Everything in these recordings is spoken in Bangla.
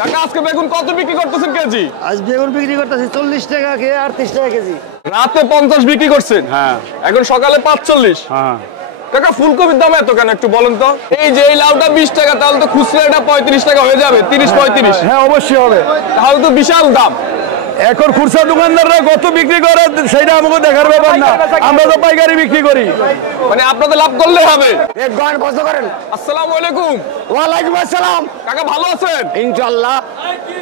কাকা আজকে বেগুন কত বিক্রি করতেছেন কেজি? আজ বেগুন বিক্রি করতেছি 40 টাকা কে আর 30 টাকা কেজি। রাতে 50 বিক্রি করছেন, হ্যাঁ এখন সকালে 45। হ্যাঁ কাকা ফুলকপির দাম এত কেন একটু বলেন তো? এই যে এই লাউটা 20 টাকা, তাহলে তো খুচরা এটা 35 টাকা হয়ে যাবে, 30-35। হ্যাঁ অবশ্যই হবে। তাহলে তো বিশাল দাম। এখন খুচরা দোকানদাররা কত বিক্রি করে সেটা আমাকে দেখার ব্যাপার না, আমরা তো পাইকারি বিক্রি করি। মানে আপনাদের লাভ করলে হবে। এক গান কত করেন? আসসালামু আলাইকুম। ওয়ালাইকুম আসসালাম। কাকা ভালো আছেন? ইনশাআল্লাহ।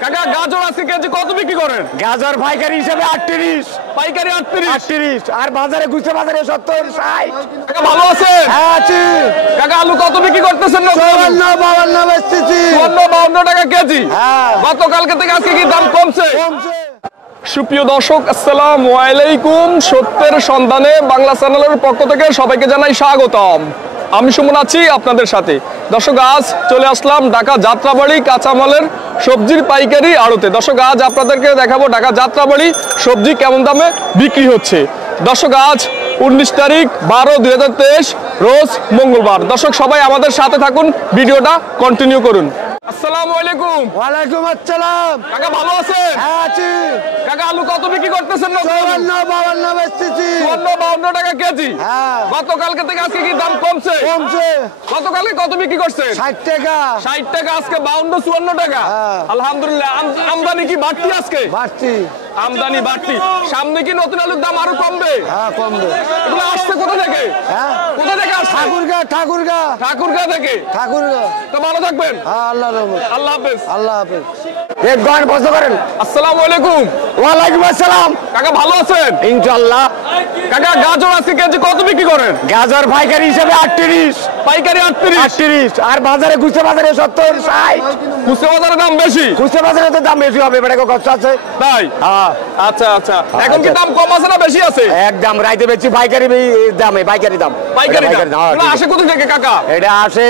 কাকা গাজর আজকে কেজি কত বিক্রি করেন? গাজর পাইকারি হিসেবে 38, পাইকারি 38। 38 আর বাজারে খুচরা বাজারে 70, 60। কাকা ভালো আছেন? হ্যাঁ আছি। কাকা আলু কত বিক্রি করতেছেন? 52 বেচতেছি। 52 টাকা কেজি। হ্যাঁ গতকালকে থেকে আজকে কি দাম কমছে? কমছে। সুপ্রিয় দর্শক, আসসালামু আলাইকুম। সত্যের সন্ধানে বাংলা চ্যানেলের পক্ষ থেকে সবাইকে জানাই স্বাগতম। আমি সুমন আছি আপনাদের সাথে। দর্শক আজ চলে আসলাম ঢাকা যাত্রাবাড়ি কাঁচামালের সবজির পাইকারি আড়তে। দর্শক আজ আপনাদেরকে দেখাবো ঢাকা যাত্রাবাড়ি সবজি কেমন দামে বিক্রি হচ্ছে। দর্শক আজ 19 তারিখ 12/2023 রোজ মঙ্গলবার। দর্শক সবাই আমাদের সাথে থাকুন, ভিডিওটা কন্টিনিউ করুন। আসসালামু আলাইকুম। ওয়ালাইকুম আসসালাম। কাকা ভালো আছেন? হ্যাঁ আছি। কাকা আলু কত বিক্রি করতেছেন? 52 বেচতেছি। 52 টাকা কেজি। হ্যাঁ গতকালকে থেকে আজকে কি দাম কমছে? কমছে। গতকালকে কত বিক্রি করছেন? 60 টাকা। 60 টাকা, আজকে 52-54 টাকা। হ্যাঁ। আলহামদুলিল্লাহ। আমদানি কি বাড়তি আজকে? বাড়তি। আমদানি বাড়তি। সামনে কি নতুন আলুর দাম আরো কমবে? হ্যাঁ কমবে। এগুলো আসছে কোথা থেকে? হ্যাঁ কোথা থেকে আসছে? ঠাকুরগা। ঠাকুরগাঁ থেকে। তো ভালো থাকবেন। হ্যাঁ আল্লাহ রহমত। আল্লাহ হাফেজ। আল্লাহ হাফেজ। এক গান কত করেন? আসসালামু আলাইকুম। ওয়ালাইকুম আসসালাম। কাকা ভালো আছেন? ইনশাআল্লাহ। কাকা গাজর আজকে কেজি কত বিক্রি করেন? গাজর পাইকারি হিসেবে 38, পাইকারি 38। 38 আর বাজারে খুচরা বাজারে 70, 60। খুচরা বাজারে দাম বেশি। খুচরা বাজারে তো দাম বেশি হবে, বেটা কষ্ট আছে। তাই? হ্যাঁ আচ্ছা আচ্ছা। এখন কি দাম কম আছে না বেশি আছে? একদম রাইতে বেচি পাইকারি দামে, পাইকারি দাম। পাইকারি দাম। হ্যাঁ, এগুলো আসে কোথা থেকে কাকা? এটা আসে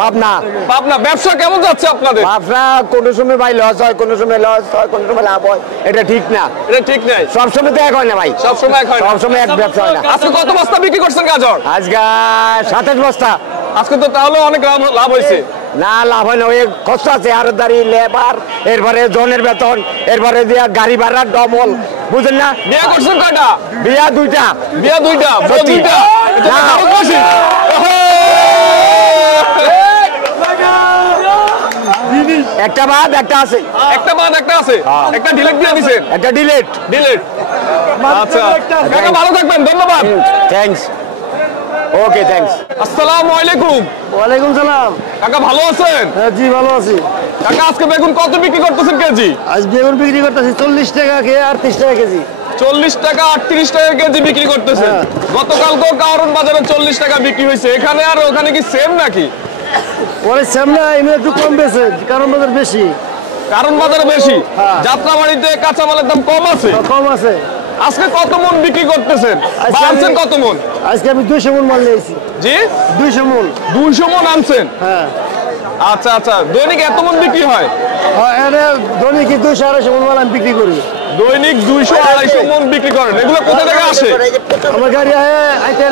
পাবনা। পাবনা। ব্যবসা কেমন যাচ্ছে আপনাদের? ব্যবসা কোনো সময় ভাই লস হয়, কোনো সময় লস হয়, কোনো সময় লাভ হয়, এটা ঠিক না। এটা ঠিক নাই। সবসময় তো এক হয় না ভাই, সবসময় এক হয় না। সবসময় এক ব্যবসা হয় না। আজকে কত বস্তা বিক্রি করছেন গাজর? আজকে 27 বস্তা। আজকে তো তাহলে অনেক লাভ হয়েছে। না লাভ হয় না, ওই কষ্ট আছে, আর দাঁড়ি লেবার, এরপরে জনের বেতন, এরপরে দিয়া গাড়ি ভাড়া ডবল, বুঝলেন না? বিয়ে করছেন কয়টা? বিয়া 2টা। বিয়ে 2টা, বউ 2টা। এটা তো না। খরচ বেশি। একটা বাদ একটা আছে। একটা বাদ একটা আছে। একটা ডিলেট দিয়ে দিছেন। একটা ডিলেট। ডিলেট। আচ্ছা কাকা ভালো থাকবেন, ধন্যবাদ। থ্যাঙ্কস। Okay thanks. আসসালামু আলাইকুম। ওয়ালাইকুম সালাম। কাকা ভালো আছেন? হ্যাঁ জি ভালো আছি। কাকা আজকে বেগুন কত বিক্রি করতেছেন কেজি? আজ বেগুন বিক্রি করতেছি 40 টাকা কে আর 30 টাকা কেজি। 40 টাকা 38 টাকা কেজি বিক্রি করতেছেন। হ্যাঁ। গতকালকেও কারণ বাজারে 40 টাকা বিক্রি হয়েছে। এখানে আর ওখানে কি সেম নাকি? পরে সামনে এমনি একটু কম বেশি, কারণ বাজার বেশি। কারণ বাজারে বেশি। হ্যাঁ। যাত্রাবাড়িতে কাঁচামালের দাম কম আছে। কম আছে। আজকে কত মন বিক্রি করতেছেন? আজকে আনছেন আমি- কত মন? আজকে আমি 200 মন মাল নিয়েছি। জি 200 মন। 200 মন আনছেন। হ্যাঁ আচ্ছা আচ্ছা। দৈনিক এত মন বিক্রি হয়? এটা দৈনিক 200-250 মন মাল আমি বিক্রি করি। দৈনিক 200-250 মন বিক্রি করেন। এগুলো কোথা থেকে আসে? আমার গাড়ি আইতে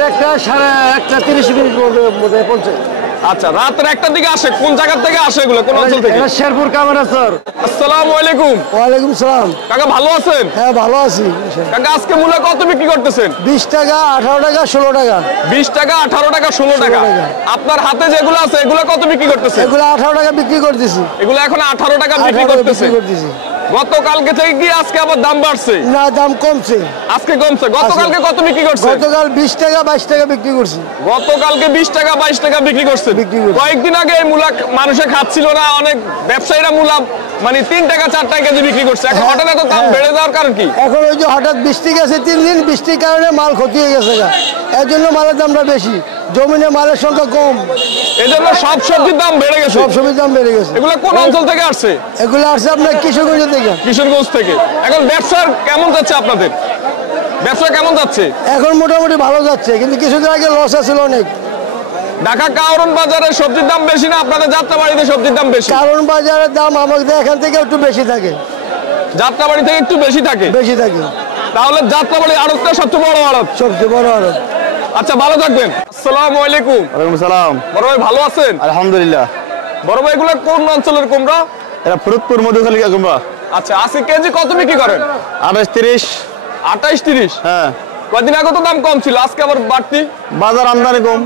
একটা 30 মিনিট মধ্যে পৌঁছে। আচ্ছা রাতের 1টার দিকে আসে। কোন জায়গা থেকে আসে এগুলো? কোন অঞ্চল থেকে? এটা শেরপুর কামারা স্যার। আসসালামু আলাইকুম। ওয়ালাইকুম সালাম। কাকা ভালো আছেন? হ্যাঁ ভালো আছি। কাকা আজকে মূলা কত বিক্রি করতেছেন? 20 টাকা, 18 টাকা, 16 টাকা। 20 টাকা, 18 টাকা, 16 টাকা। 16 টাকা। আপনার হাতে যেগুলো আছে এগুলো কত বিক্রি করতেছেন? এগুলো 18 টাকা বিক্রি করতেছি। এগুলো এখন 18 টাকা বিক্রি 18 টাকা করতেছে। বিক্রি করতেছি। গতকালকে থেকে কি আজকে আবার দাম বাড়ছে? না দাম কমছে। আজকে কমছে। গতকালকে কত বিক্রি করছে? গতকাল 20 টাকা 22 টাকা বিক্রি করছি। গতকালকে 20 টাকা 22 টাকা বিক্রি করছে। বিক্রি করছে। কয়েকদিন আগে এই মূলা মানুষে খাচ্ছিল না, অনেক ব্যবসায়ীরা মূলা মানে 3 টাকা 4 টাকা কেজি বিক্রি করছে। এখন হঠাৎ এত দাম বেড়ে যাওয়ার কারণ কি? এখন ওই যে হঠাৎ বৃষ্টি গেছে 3 দিন, বৃষ্টির কারণে মাল ক্ষতি হয়ে গেছে গা। এর জন্য মালের দামটা বেশি, জমিনে মালের সংখ্যা কম, এজন্য সব সবজির দাম বেড়ে গেছে। সব সবজির দাম বেড়ে গেছে। এগুলো কোন অঞ্চল থেকে আসছে? এগুলো আসছে আপনার কিশোরগঞ্জ থেকে। কিশোরগঞ্জ থেকে। এখন ব্যবসার কেমন যাচ্ছে আপনাদের? ব্যবসা কেমন যাচ্ছে? এখন মোটামুটি ভালো যাচ্ছে, কিন্তু কিছুদিন আগে লস আছিল অনেক। ঢাকা কারণ বাজারে সবজির দাম বেশি না আপনাদের যাত্রাবাড়িতে সবজির দাম বেশি? কারণ বাজারের দাম আমাদের এখান থেকে একটু বেশি থাকে। যাত্রাবাড়ি থেকে একটু বেশি থাকে। বেশি থাকে। তাহলে যাত্রাবাড়ি আড়তটা সবচেয়ে বড় আড়ত। সবচেয়ে বড় আড়ত। আচ্ছা ভালো থাকবেন। আসসালামু আলাইকুম। ওয়ালাইকুম সালাম। বড় ভাই ভালো আছেন? আলহামদুলিল্লাহ। বড় ভাই এগুলো কোন অঞ্চলের কুমড়া? এটা ফরিদপুর মধুখালী কুমড়া। আচ্ছা, আজকে কেজি কত বিক্রি করেন? 28-30। 28-30। হ্যাঁ, কয়দিন আগে তো দাম কম ছিল, আজকে আবার বাড়তি। বাজার আমদানি কম,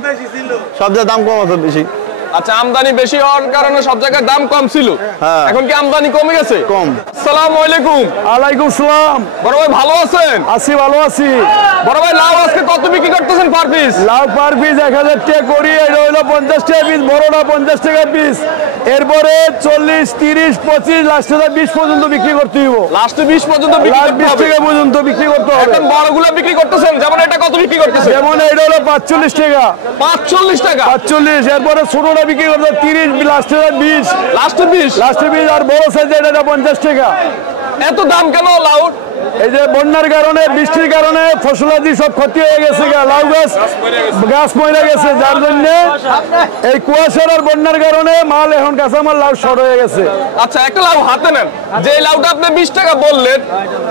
সব জায়গায় দাম কম আছে বেশি। আচ্ছা, আমদানি বেশি হওয়ার কারণে সব জায়গায় দাম কম ছিল। হ্যাঁ। এখন কি আমদানি কমে গেছে? কম। আসসালামু আলাইকুম। আলাইকুম সালাম। বড় ভাই ভালো আছেন? আছি, ভালো আছি। বড় ভাই লাউ আজকে কত বিক্রি করতেছেন পার পিস? লাউ পার পিস 1000 টাকা করি, এটা হইলো 50 টাকা পিস, বড়টা 50 টাকা পিস। এরপরে 40, 30, 25, লাস্টে 20 পর্যন্ত বিক্রি করতে হইব। লাস্টে 20 পর্যন্ত বিক্রি লাস্ট করতে 20 হবে। টাকা পর্যন্ত বিক্রি করতে হবে। এখন বড়গুলো বিক্রি করতেছেন, যেমন এটা কত বিক্রি করতেছেন? যেমন এটা হলো 45 টাকা, 45 টাকা। 45। এরপরে ছোটটা বিক্রি করতে 30, লাস্টে 20, লাস্টে 20। লাস্টে 20। আর বড় সাইজ এটা 50 টাকা। এত দাম কেন লাউ? এই যে বন্যার কারণে, বৃষ্টির কারণে ফসলাদি সব ক্ষতি হয়ে গেছে, লাউ গাছ মরে গেছে, যার জন্য এই কুয়াশার আর বন্যার কারণে মাল এখন কাঁচামাল লাউ শর্ট হয়ে গেছে। আচ্ছা, একটা লাউ হাতে নেন। যে লাউটা আপনি 20 টাকা বললেন,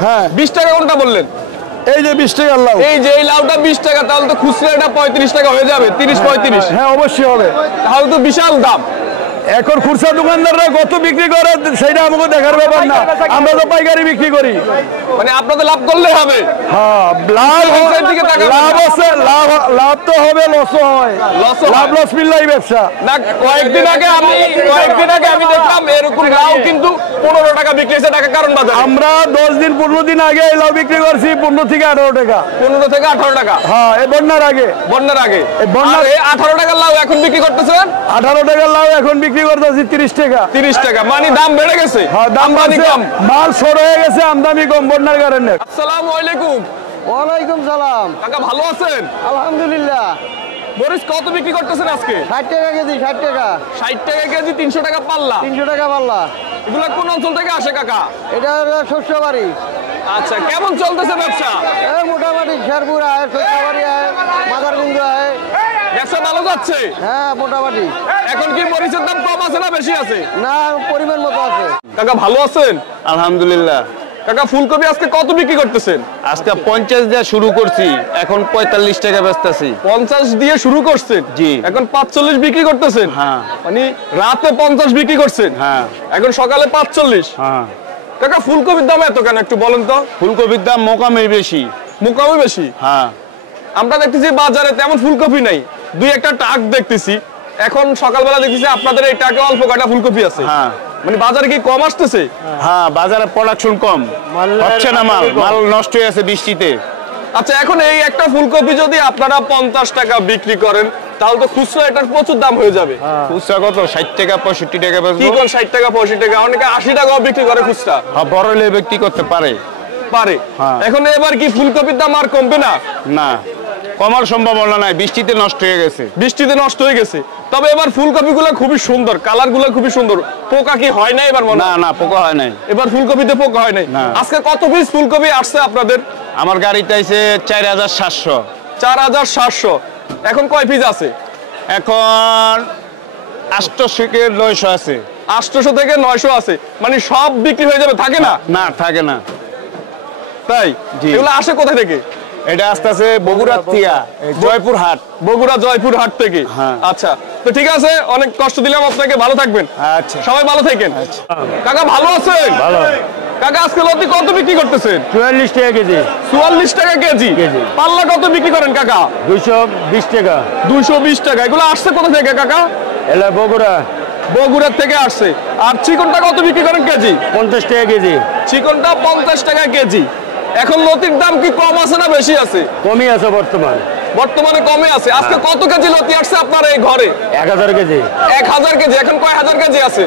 হ্যাঁ, 20 টাকা কোনটা বললেন? এই যে 20 টাকার লাউ। এই যে এই লাউটা 20 টাকা, তাহলে তো খুচরা এটা 35 টাকা হয়ে যাবে। 30-35। হ্যাঁ, অবশ্যই হবে। তাহলে তো বিশাল দাম। এখন খুচরা দোকানদাররা কত বিক্রি করে সেটা আমাকে দেখার ব্যাপার না, আমরা তো পাইকারি বিক্রি করি। মানে আপনাদের লাভ করলে হবে। হ্যাঁ, লাভ লসের দিকে তাকাবেন না। লাভ আছে, লাভ তো হবে, লসও হয়। লসও হয়। লাভ লস মিললাই ব্যবসা। না, কয়েকদিন আগে আমি দেখলাম এরকম লাউ কিন্তু 15 টাকা বিক্রি হয়েছে ঢাকা কারণ বাজারে। আমরা 10 দিন 15 দিন আগে এই লাউ বিক্রি করছি 15 থেকে 18 টাকা। 15 থেকে 18 টাকা। হ্যাঁ, এই বন্যার আগে। বন্যার আগে। এই বন্যার- আর এই 18 টাকার লাউ এখন বিক্রি করতেছেন 18 টাকার লাউ এখন বিক্রি করতেছি 30 টাকা। 30 টাকা। মানে দাম বেড়ে গেছে। হ্যাঁ, দাম আমদানি বাড়ছে, কম। মাল সর হয়ে গেছে, আমদানি কম বন্যার কারণে। আসসালামু আলাইকুম। ওয়ালাইকুম সালাম। কাকা ভালো আছেন? আলহামদুলিল্লাহ। মরিচ কত বিক্রি করতেছেন আজকে? 60 টাকা কেজি, 60 টাকা। 60 টাকা কেজি, 300 টাকা পাল্লা। 300 টাকা পাল্লা। এগুলা কোন অঞ্চল থেকে আসে কাকা? এটা হলো শস্য বাড়ি। আচ্ছা, কেমন চলতেছে ব্যবসা? মোটামুটি শেরপুর আয়, শস্য বাড়ি আয়, মাদারগঞ্জ আয়। ব্যবসা ভালো যাচ্ছে? হ্যাঁ, মোটামুটি। এখন কি মরিচের দাম কম আছে না বেশি আছে? না, পরিমাণ মতো আছে। কাকা ভালো আছেন? আলহামদুলিল্লাহ। কাকা ফুলকপি আজকে কত বিক্রি করতেছেন? আজকে 50 দিয়ে শুরু করছি, এখন 45 টাকা বেচতেছি। 50 দিয়ে শুরু করছেন, জি। এখন 45 বিক্রি করতেছেন। হ্যাঁ। মানে রাতে 50 বিক্রি করছেন, হ্যাঁ। এখন সকালে 45। হ্যাঁ, কাকা ফুলকপির দাম এত কেন একটু বলেন তো? ফুলকপির দাম মোকামে বেশি। মুকামে বেশি। হ্যাঁ, আমরা দেখতেছি বাজারে তেমন ফুলকপি নাই, দুই একটা টাক দেখতেছি। এখন সকালবেলা দেখতেছি আপনাদের এই টাকে অল্প কয়টা ফুলকপি আছে। হ্যাঁ। মানে বাজারে কি কম আসতেছে? হ্যাঁ, বাজারে প্রোডাকশন কম হচ্ছে না, মাল নষ্ট হয়ে আছে বৃষ্টিতে। আচ্ছা, এখন এই একটা ফুলকপি যদি আপনারা 50 টাকা বিক্রি করেন, তাহলে তো খুচরা এটার প্রচুর দাম হয়ে যাবে। খুচরা কত? 60 টাকা 65 টাকা কি বেচবো। কোন 60 টাকা 65 টাকা, অনেকে 80 টাকাও বিক্রি করে খুচরা। হ্যাঁ, বড় হলে ব্যক্তি করতে পারে। পারে। হ্যাঁ। এখন এবার কি ফুলকপির দাম আর কমবে না? না, কমার সম্ভাবনা নাই, বৃষ্টিতে নষ্ট হয়ে গেছে। বৃষ্টিতে নষ্ট হয়ে গেছে। তবে এবার ফুলকপিগুলো খুবই সুন্দর, কালারগুলো খুবই সুন্দর। পোকা কি হয় না এবার মনে না হয়? না, পোকা হয় নাই। এবার ফুলকপিতে পোকা হয় নাই। না। আজকে কত পিস ফুলকপি আসছে আপনাদের? আমার গাড়িতে আছে 4700। 4700। এখন কয় পিস আছে? এখন 800 থেকে 900 আছে। 800 থেকে 900 আছে। মানে সব বিক্রি হয়ে যাবে, থাকে না? না, থাকে না। তাই? জি। এগুলো আসে কোথা থেকে? এটা আস্তে আস্তে বগুড়ার থিয়া, জয়পুর হাট। বগুড়া জয়পুর হাট থেকে। হ্যাঁ। আচ্ছা, তো ঠিক আছে, অনেক কষ্ট দিলাম আপনাকে, ভালো থাকবেন। আচ্ছা। সবাই ভালো থাকেন। কাকা ভালো আছেন? ভালো। কাকা আজকে লতি কত বিক্রি করতেছেন? 44 টাকা কেজি, 44 টাকা কেজি। পাল্লা কত বিক্রি করেন কাকা? 220 টাকা। 220 টাকা। এগুলো আসছে কোথা থেকে কাকা? এলা বগুড়া, বগুড়ার থেকে আসছে। আর চিকনটা কত বিক্রি করেন কেজি? 50 টাকা কেজি। চিকনটা 50 টাকা কেজি। এখন লতির দাম কি কম আছে না বেশি আছে? কমই আছে বর্তমান। বর্তমানে কমে আছে। আজকে কত কেজি লতি আসছে আপনার এই ঘরে? 1000 কেজি। 1000 কেজি। এখন কয় হাজার কেজি আছে?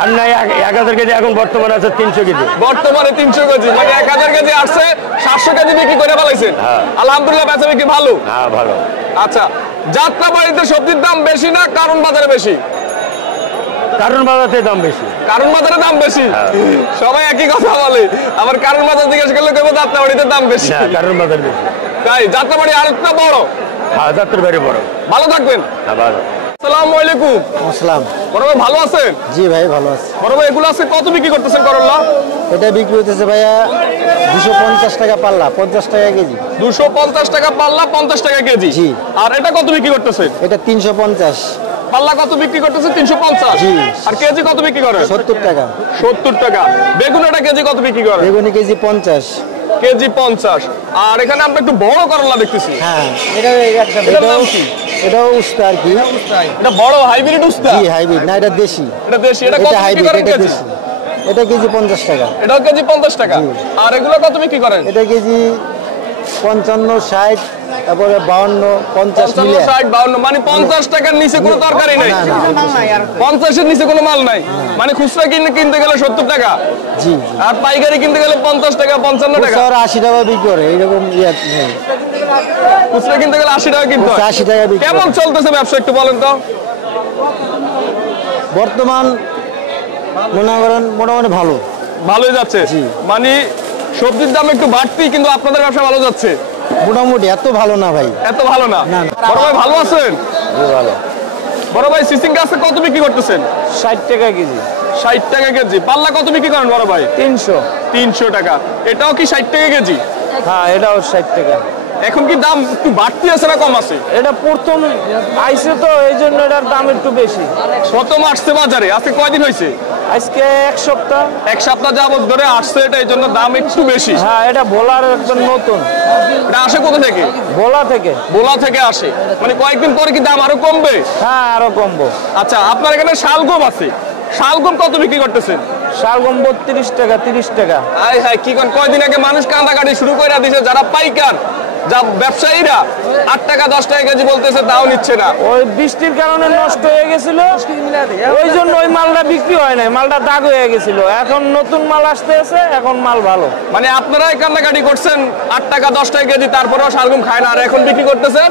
আর নাই 1000 কেজি, এখন বর্তমান আছে 300 কেজি। বর্তমানে 300 কেজি। মানে 1000 কেজি আসছে, 700 কেজি বিক্রি করে ফেলাইছেন। আলহামদুলিল্লাহ, বেচা বিক্রি ভালো। হ্যাঁ, ভালো। আচ্ছা, যাত্রাবাড়িতে সবজির দাম বেশি না কারণ বাজারে বেশি? কারণ বাজারে দাম বেশি। কারণ বাজারে দাম বেশি। সবাই একই কথা বলে, আবার কারণ বাজার জিজ্ঞেস করলে কেবল যাত্রাবাড়িতে দাম বেশি। না, কারণ বাজার বেশি। তাই যাত্রাবাড়ি আরেকটা বড়। হ্যাঁ, যাত্রার বাড়ি বড়। ভালো থাকবেন। হ্যাঁ, ভালো। আসসালামু আলাইকুম। আসসালাম। বড় ভাই ভালো আছেন? জি ভাই, ভালো আছে। বড় ভাই এগুলো আছে কত বিক্রি করতেছেন করল্লা? এটা বিক্রি হইতেছে ভাইয়া 250 টাকা পাল্লা, 50 টাকা কেজি। 250 টাকা পাল্লা, 50 টাকা কেজি। জি। আর এটা কত বিক্রি করতেছেন? এটা 350। পাল্লা কত বিক্রি করতেছে? 350। জি। আর কেজি কত বিক্রি করে? 70 টাকা। 70 টাকা। বেগুন এটা কেজি কত বিক্রি করে? বেগুনি কেজি 50। কেজি 50। আর এখানে আমরা একটু বড় করলা দেখতেছি। হ্যাঁ, এটাও উস্তা আর কি। এটা বড় হাইব্রিড উস্তা। জি, হাইব্রিড না, এটা দেশি। এটা দেশি। এটা কত বিক্রি হাইব্রিড, করেন এটা কেজি? দেশি। এটা কেজি 50 টাকা। এটাও কেজি 50 টাকা। আর এগুলো কত বিক্রি করেন? এটা কেজি 55, 60, তারপরে 52, 50 মিলে। 60, 52, মানে 50 টাকার নিচে কোনো তরকারি নাই। 50-এর নিচে কোনো মাল নাই। মানে খুচরা কিনতে গেলে 70 টাকা। জি। আর পাইকারি কিনতে গেলে 50 টাকা, 55 টাকা। খুচরা 80 টাকা বিক্রি করে, এইরকম নেই। খুচরা কিনতে গেলে 80 টাকা কিনতে হয়। 80 টাকা বিক্রি করে। কেমন চলতেছে ব্যবসা একটু বলেন তো? বর্তমান মনে করেন মোটামুটি ভালো। ভালোই যাচ্ছে। মানে সবজির দাম একটু বাড়তি, কিন্তু আপনাদের ব্যবসা ভালো যাচ্ছে। মোটামুটি এত ভালো না ভাই। এত ভালো না। বড় ভাই ভালো আছেন? ভালো। বড় ভাই সিসিং গাছে কত বিক্রি করতেছেন? 60 টাকা কেজি। 60 টাকা কেজি। পাল্লা কত বিক্রি করেন বড় ভাই? 300। 300 টাকা। এটাও কি 60 টাকা কেজি? হ্যাঁ, এটাও 60 টাকা। এখন কি দাম একটু বাড়তি আছে না কম আছে? এটা প্রথম আইছে তো, এই জন্য এটার দাম একটু বেশি। প্রথম আসছে বাজারে। আজকে কয়দিন হয়েছে? আজকে 1 সপ্তাহ। 1 সপ্তাহ যাবত ধরে আসছে, এটা এই জন্য দাম একটু বেশি। হ্যাঁ, এটা ভোলার একদম নতুন। এটা আসে কোথা থেকে? ভোলা থেকে। বোলা থেকে আসে। মানে কয়েকদিন পরে কি দাম আরো কমবে? হ্যাঁ, আরো কমবো। আচ্ছা, আপনার এখানে শালগম আছে। শালগম কত বিক্রি করতেছেন? শালগম 32 টাকা, 30 টাকা। হাই হাই, কি কোন কয়দিন আগে মানুষ কান্দাকাটি শুরু করে দিয়েছে, যারা পাইকার, যা ব্যবসায়ীরা 8 টাকা 10 টাকা কেজি বলতেছে, তাও নিচ্ছে না। ওই বৃষ্টির কারণে নষ্ট হয়ে গেছিল, ওই জন্য ওই মালটা বিক্রি হয় নাই, মালটা দাগ হয়ে গেছিল। এখন নতুন মাল আসতেছে, এখন মাল ভালো। মানে আপনারাই কান্দাকাটি করছেন 8 টাকা 10 টাকা কেজি, তারপরেও শালগম খায় না, আর এখন বিক্রি করতেছেন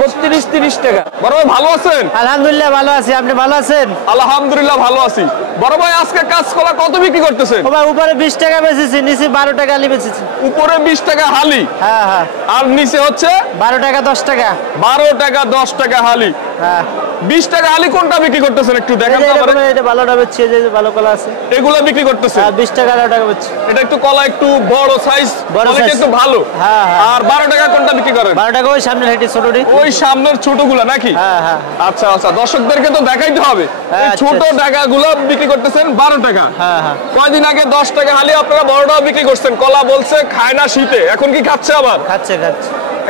32-30 টাকা। বড় ভাই ভালো আছেন? আলহামদুলিল্লাহ ভালো আছি, আপনি ভালো আছেন? আলহামদুলিল্লাহ ভালো আছি। বড় ভাই আজকে কাঁচকলা কত বিক্রি করতেছেন? উপরে 20 টাকা বেচেছি, নিচে 12 টাকা আলি বেচেছি। উপরে 20 টাকা হালি, হ্যাঁ হ্যাঁ। আর নিচে হচ্ছে 12 টাকা 10 টাকা। 12 টাকা 10 টাকা হালি। হ্যাঁ। 20 টাকা হালি কোনটা বিক্রি করতেছেন একটু দেখান তো আমারে। এটা ভালোটা বেচছি, এই যে ভালো কলা আছে। এগুলো বিক্রি করতেছেন? হ্যাঁ, 20 টাকা 12 টাকা বেচছি। এটা একটু কলা একটু বড় সাইজ, বড় কোয়ালিটি size। একটু ভালো। হ্যাঁ, হ্যাঁ। আর 12 টাকা কোনটা বিক্রি করেন? 12 টাকা ওই সামনে হেঁটে ছোটটি। ওই সামনের ছোটগুলা নাকি? হ্যাঁ হ্যাঁ। আচ্ছা আচ্ছা, দর্শকদেরকে তো দেখাইতে হবে। হ্যাঁ, এই আচ্ছা, ছোট আচ্ছা। টাকাগুলো বিক্রি করতেছেন 12 টাকা। হ্যাঁ হ্যাঁ। কয়দিন আগে 10 টাকা হালি আপনারা বড়টাও বিক্রি করছেন। কলা বলছে খায় না শীতে, এখন কি খাচ্ছে আবার? খাচ্ছে।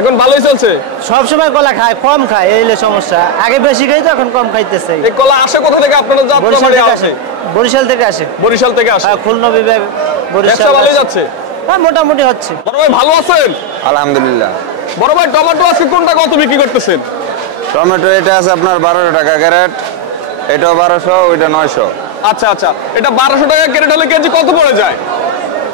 এখন ভালোই চলছে। সব সময় কলা খায়, কম খায়, এই হলো সমস্যা। আগে বেশি খাইতো, এখন কম খাইতেছে। এই কলা আসে কোথা থেকে? আপনারা বরিশাল যাত্রাবাড়ি থেকে আসে? আসে। বরিশাল থেকে আসে। বরিশাল থেকে আসে। হ্যাঁ, খুলনা বিভাগ বরিশাল। ব্যবসা ভালোই আসে। যাচ্ছে? হ্যাঁ, মোটামুটি হচ্ছে। বড় ভাই ভালো আছেন? আলহামদুলিল্লাহ। বড় ভাই টমেটো আজকে কোনটা কত বিক্রি করতেছেন? টমেটো এটা আছে আপনার 12 টাকা ক্যারেট, এটাও 1200, ওইটা 900। আচ্ছা আচ্ছা, এটা 1200 টাকা ক্যারেট হলে কেজি কত পড়ে যায়?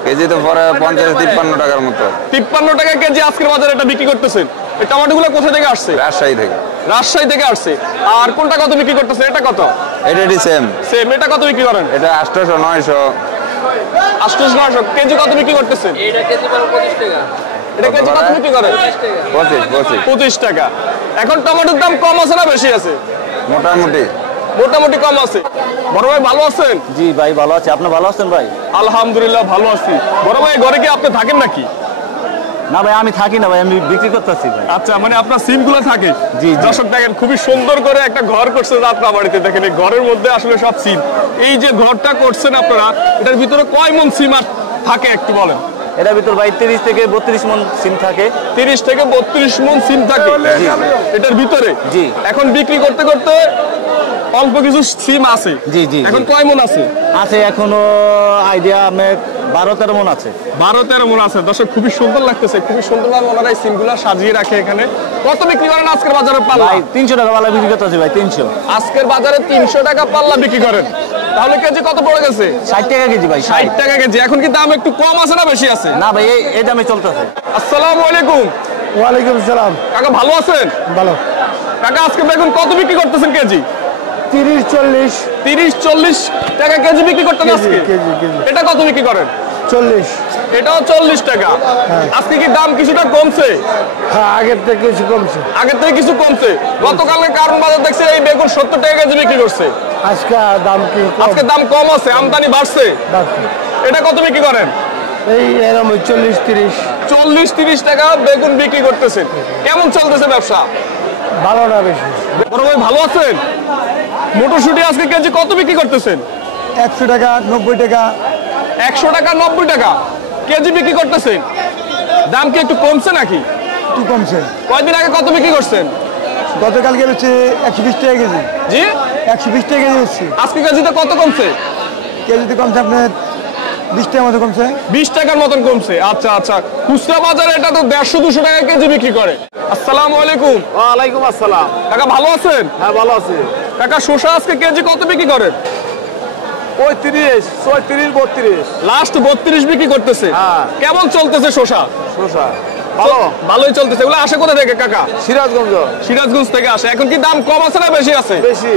কেজি তো পরে 50-53 টাকার মতো। 53 টাকা কেজি আজকের বাজারে এটা বিক্রি করতেছেন। এই টমেটোগুলো কোথা থেকে আসছে? রাজশাহী থেকে। রাজশাহী থেকে আসছে। আর কোনটা কত বিক্রি করতেছেন? এটা কত? এটাই সেম। সেম। এটা কত বিক্রি করেন? এটা 800, 900। 800, 900। কেজি কত বিক্রি করতেছেন? এটা কেজি কত বিক্রি করেন? 25 টাকা। এখন টমেটোর দাম কম আছে না বেশি আছে? মোটামুটি। মোটামুটি কম আছে। বড় ভাই ভালো আছেন? জি ভাই, ভালো আছে। আপনি ভালো আছেন ভাই? আলহামদুলিল্লাহ ভালো আছি। বড় ভাই ঘরে কি আপনি থাকেন নাকি? না ভাই, আমি থাকি না ভাই, আমি বিক্রি করতেছি ভাই। আচ্ছা, মানে আপনার সিম গুলো থাকে? জি, জি। দর্শক দেখেন, খুবই সুন্দর করে একটা ঘর করছে যাত্রাবাড়িতে। দেখেন এই ঘরের মধ্যে আসলে সব সিম। এই যে ঘরটা করছেন আপনারা, এটার ভিতরে কয় মন সিম থাকে একটু বলেন। এটার ভিতর ভাই 30 থেকে 32 মন সিম থাকে। 30 থেকে 32 মন সিম থাকে এটার ভিতরে। জি। এখন বিক্রি করতে করতে অল্প কিছু সিম আছে। জি, জি, এখন জি। কয় মন আছে? আছে এখনো আইডিয়া আমার 12-13 মন আছে। 12-13 মন আছে। দর্শক খুবই সুন্দর লাগতেছে, খুবই সুন্দরভাবে ওনারা এই সিমগুলো সাজিয়ে রাখে এখানে। কত বিক্রি করেন আজকের বাজারে পাল্লা? ভাই 300 টাকা পাল্লা বিক্রি করতেছি ভাই, 300। আজকের বাজারে 300 টাকা পাল্লা বিক্রি করেন, তাহলে কেজি কত পড়ে গেছে? 60 টাকা কেজি ভাই। 60 টাকা কেজি। এখন কি দাম একটু কম আছে না বেশি আছে? না ভাই, এই দামে চলতেছে। আসসালামু আলাইকুম। ওয়ালাইকুম সালাম। কাকা ভালো আছেন? ভালো। কাকা আজকে বেগুন কত বিক্রি করতেছেন কেজি? 30-40। 30-40 টাকা কেজি বিক্রি করতেন আজকে? কেজি। এটা কত বিক্রি করেন? 40। এটাও 40 টাকা। আজকে কি দাম কিছুটা কমছে? হ্যাঁ, আগের থেকে কিছু কমছে। আগের থেকে কিছু কমছে। গতকালের কারণ বাজার দেখছে এই বেগুন 70 টাকা কেজি বিক্রি করছে। আজকে দাম কি কম? আজকে দাম কম আছে, আমদানি বাড়ছে। বাড়ছে। এটা কত বিক্রি করেন? এই এরকম 40-30। 40-30 টাকা বেগুন বিক্রি করতেছেন। কেমন চলতেছে ব্যবসা? ভালোটা বেশি। বড় ভাই ভালো আছেন? মটরশুঁটি আজকে কেজি কত বিক্রি করতেছেন? 100 টাকা, 90 টাকা। 100 টাকা 90 টাকা কেজি বিক্রি করতেছেন। দাম কি একটু কমছে নাকি? একটু কমছে। কয়দিন আগে কত বিক্রি করছেন? গতকালকে হচ্ছে 120 টাকা কেজি। জি 120 টাকা কেজি হচ্ছে। আজকে কেজিতে কত কমছে? কেজিতে কমছে আপনার 20 টাকার মতো কমছে। 20 টাকার মতন কমছে। আচ্ছা আচ্ছা, খুচরা বাজারে এটা তো 150-200 টাকা কেজি বিক্রি করে। আসসালামু আলাইকুম। ওয়ালাইকুম আসসালাম। কাকা ভালো আছেন? হ্যাঁ ভালো আছি। কাকা শসা আজকে কেজি কত বিক্রি করেন? ওই 30, 34, 32। লাস্ট 32 বিক্রি করতেছে। হ্যাঁ। কেমন চলতেছে শসা? শসা ভালো। ভালোই চলতেছে। এগুলো আসে কোথা থেকে কাকা? সিরাজগঞ্জ। সিরাজগঞ্জ থেকে আসে। এখন কি দাম কম আছে না বেশি আছে? বেশি।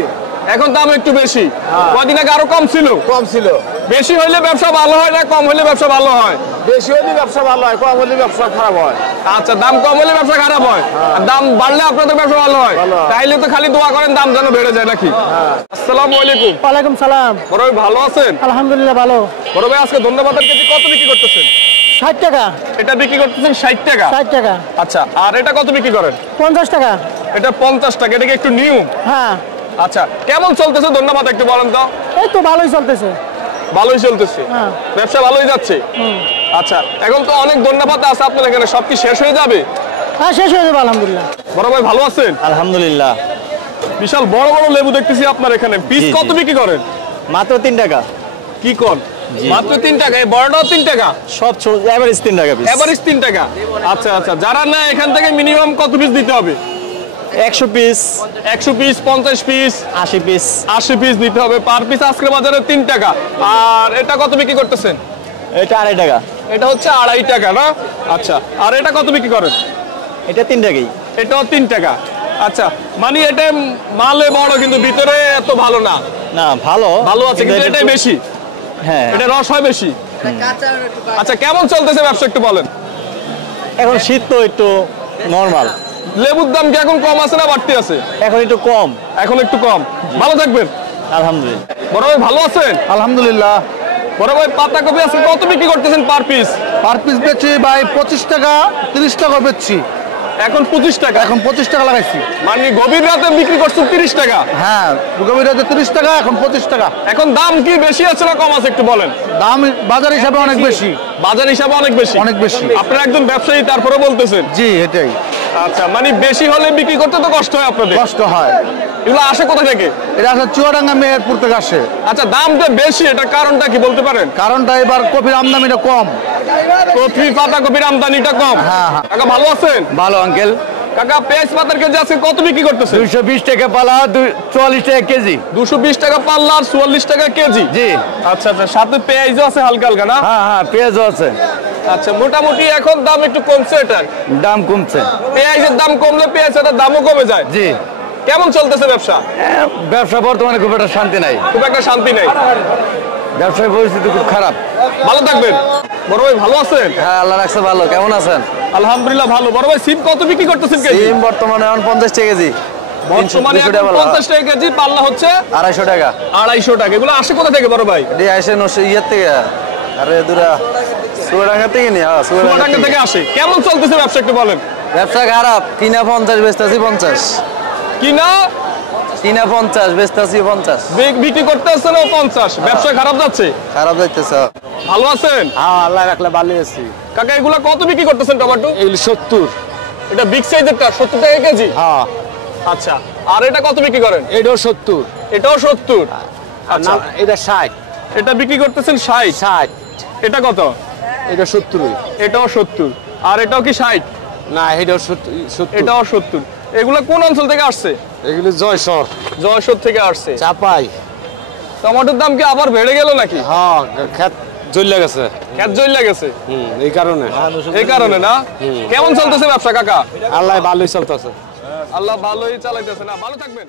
এখন দাম একটু বেশি। হ্যাঁ। কয়দিন আগে আরো কম ছিল। কম ছিল। বেশি হইলে ব্যবসা ভালো হয় না কম হইলে ব্যবসা ভালো হয়? বেশি হলে ব্যবসা ভালো হয়, কম হলে ব্যবসা খারাপ হয়। আচ্ছা, দাম কম হলে ব্যবসা খারাপ হয়, আর দাম বাড়লে আপনাদের ব্যবসা ভালো হয়। ভালো হয়। তাইলে তো খালি দোয়া করেন দাম যেন বেড়ে যায় নাকি? আসসালামু আলাইকুম। ওয়ালাইকুম সালাম। বড় ভাই ভালো আছেন? আলহামদুলিল্লাহ ভালো। বড় ভাই আজকে ধন্যবাদের কেজি কত বিক্রি করতেছেন? 60 টাকা। এটা বিক্রি করতেছেন 60 টাকা। 60 টাকা। আচ্ছা, আর এটা কত বিক্রি করেন? 50 টাকা। এটা 50 টাকা। এটা কি একটু নিউ? হ্যাঁ। আচ্ছা, কেমন চলতেছে ধন্যবাদ একটু বলেন তো? এই তো ভালোই চলতেছে। ভালোই চলতেছে। হ্যাঁ। ব্যবসা ভালোই যাচ্ছে। আচ্ছা, এখন তো অনেক ধন্যবাদ আছে আপনার এখানে, সব কি শেষ হয়ে যাবে? হ্যাঁ শেষ হয়ে যাবে আলহামদুলিল্লাহ। বড় ভাই ভালো আছেন? আলহামদুলিল্লাহ। বিশাল বড় বড় লেবু দেখতেছি আপনার এখানে। পিস জি, কত জি। বিক্রি করেন? মাত্র 3 টাকা। কি কোন? মাত্র 3 টাকা। এই বড়টাও 3 টাকা। সব এভারেজ 3 টাকা পিস। এভারেজ 3 টাকা। আচ্ছা আচ্ছা, যারা না এখান থেকে মিনিমাম কত পিস দিতে হবে? 100 piece, 100 piece, 50 piece, 80 piece. 80 piece দিতে হবে। পার পিস আজকের বাজারে 3 টাকা। আর এটা কত বিক্রি করতেছেন? এটা 2.5 টাকা। এটা হচ্ছে 2.5 টাকা না? আচ্ছা, আর এটা কত বিক্রি করেন? এটা 3 টাকাই। এটাও 3 টাকা। আচ্ছা, মানে এটা মালে বড় কিন্তু ভিতরে এত ভালো না। না ভালো। ভালো আছে কিন্তু এটাই বেশি। হ্যাঁ। এটা রস হয় বেশি। আচ্ছা, কেমন চলতেছে ব্যবসা একটু বলেন? এখন শীত তো একটু নরমাল। লেবুর দাম কি এখন কম আছে না বাড়তি আছে? এখন একটু কম। এখন একটু কম। ভালো থাকবেন। আলহামদুলিল্লাহ। বড় ভাই ভালো আছেন? আলহামদুলিল্লাহ। বড় ভাই পাতাকপি আজকে কত বিক্রি করতেছেন পার পিস? পার পিস বেচছি ভাই 25 টাকা, 30 টাকা বেচছি। এখন 25 টাকা। এখন 25 টাকা লাগাইছি। মানে গভীর রাতে বিক্রি করছেন 30 টাকা। হ্যাঁ, গভীরাতে 30 টাকা, এখন 25 টাকা। এখন দাম কি বেশি আছে না কম আছে একটু বলেন? দাম বাজার হিসাবে অনেক বেশি। বাজার হিসাবে অনেক বেশি। অনেক বেশি। আপনারা একজন ব্যবসায়ী তারপরে বলতেছেন। জি এটাই। আচ্ছা, মানে বেশি হলে বিক্রি করতে তো কষ্ট হয় আপনাদের। কষ্ট হয়। এগুলো আসে কোথা থেকে? এটা আসলে চুয়াডাঙ্গা মেহেরপুর থেকে আসে। আচ্ছা, দামটা বেশি, এটার কারণটা কি বলতে পারেন? কারণটা এবার কপির আমদানিটা কম। কপি পাতাকপির আমদানিটা কম। হ্যাঁ, হ্যাঁ। কাকা ভালো আছেন? ভালো আঙ্কেল। কাকা পেঁয়াজ পাতার কেজি আজকে কত বিক্রি করতেছেন? 220 টাকা পালা, 44 টাকা কেজি। 220 টাকা পাল্লা আর 44 টাকা কেজি। জি। আচ্ছা আচ্ছা, সাথে পেঁয়াজও আছে হালকা হালকা না? হ্যাঁ হ্যাঁ, পেঁয়াজও আছে। আচ্ছা, মোটামুটি এখন দাম একটু কমছে এটার। দাম কমছে। পেঁয়াজের দাম কমলে পেঁয়াজের দামও কমে যায়। জি। কেমন চলতেছে ব্যবসা? ব্যবসা বর্তমানে খুব একটা শান্তি নাই। খুব একটা শান্তি নেই। ব্যবসার পরিস্থিতি খুব খারাপ। ভালো থাকবেন। বড় ভাই ভালো আছেন? হ্যাঁ আল্লাহ রাখছে ভালো। কেমন আছেন? আলহামদুলিল্লাহ ভালো। বড় ভাই সিম কত বিক্রি করতেছেন কেজি? সিম বর্তমানে এখন 50 টাকা কেজি। বর্তমানে 200 টাকা 50 টাকা কেজি, পাল্লা হচ্ছে 250 টাকা। 250 টাকা। এগুলো আসে কোথা থেকে বড় ভাই? এটি আসে ইয়ের থেকে। আরে দুরা চুয়াডাঙ্গা থেকে নি। হ্যাঁ চুয়াডাঙ্গা থেকে আসে। কেমন চলতেছে ব্যবসা একটু বলেন? ব্যবসা খারাপ। কিনা 50 বেচতাছি 50। কিনা কিনা 50 বেচতাছি 50। বিক্রি করতে আসছে না 50। ব্যবসা খারাপ যাচ্ছে। খারাপ যাইতেছে। ভালো আছেন? হ্যাঁ আল্লাহ রাখলে ভালো আছি। কাকা এগুলা কত বিক্রি করতেছেন টমেটো? এগুলো 70। এটা বিগ সাইজেরটা 70 টাকা কেজি। হ্যাঁ। আচ্ছা, আর এটা কত বিক্রি করেন? এটাও 70। এটাও 70। আচ্ছা, এটা 60। এটা বিক্রি করতেছেন 60। 60। এটা কত? এটা 70। এটাও 70। আর এটাও কি 60? না এটাও 70। এটাও 70। এগুলা কোন অঞ্চল থেকে আসছে? এগুলো জয়সর। জয়সর থেকে আসছে। চাপাই। টমেটোর দাম কি আবার বেড়ে গেল নাকি? হ্যাঁ, খেত জ্বলে গেছে। খেত জ্বলে গেছে। এই কারণে। এই কারণে না? কেমন চলতেছে ব্যবসা কাকা? আল্লাহ ভালোই চলতেছে। আল্লাহ ভালোই চালাইতেছে না? ভালো থাকবেন।